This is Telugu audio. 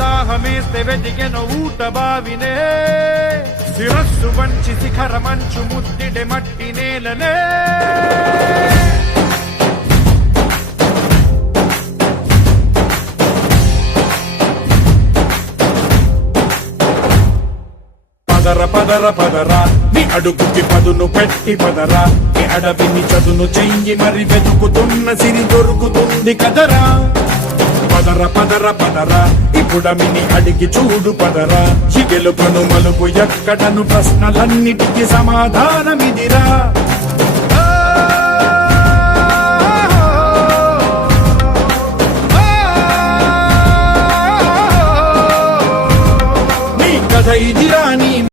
దాహమేస్తే వెతికెను ఊట బావినే శిరస్సు వంచి శిఖర మంచు ముద్దిడే మట్టి నేలనే పదర పదర పదరా నీ అడుగుకి పదును పెట్టి పదరా నీ అడవిని చదును చెయ్యి మరి వెతుకుతున్న సిరి దొరుకుతుంది కదరా పదర పదర పదరా ఇప్పుడమిని అడిగి చూడు పదరా ఈ గెలుపను మలుపు ఎక్కడను ప్రశ్నలన్నిటికీ సమాధానమిదిరా నీ కథ ఇదిరా నీ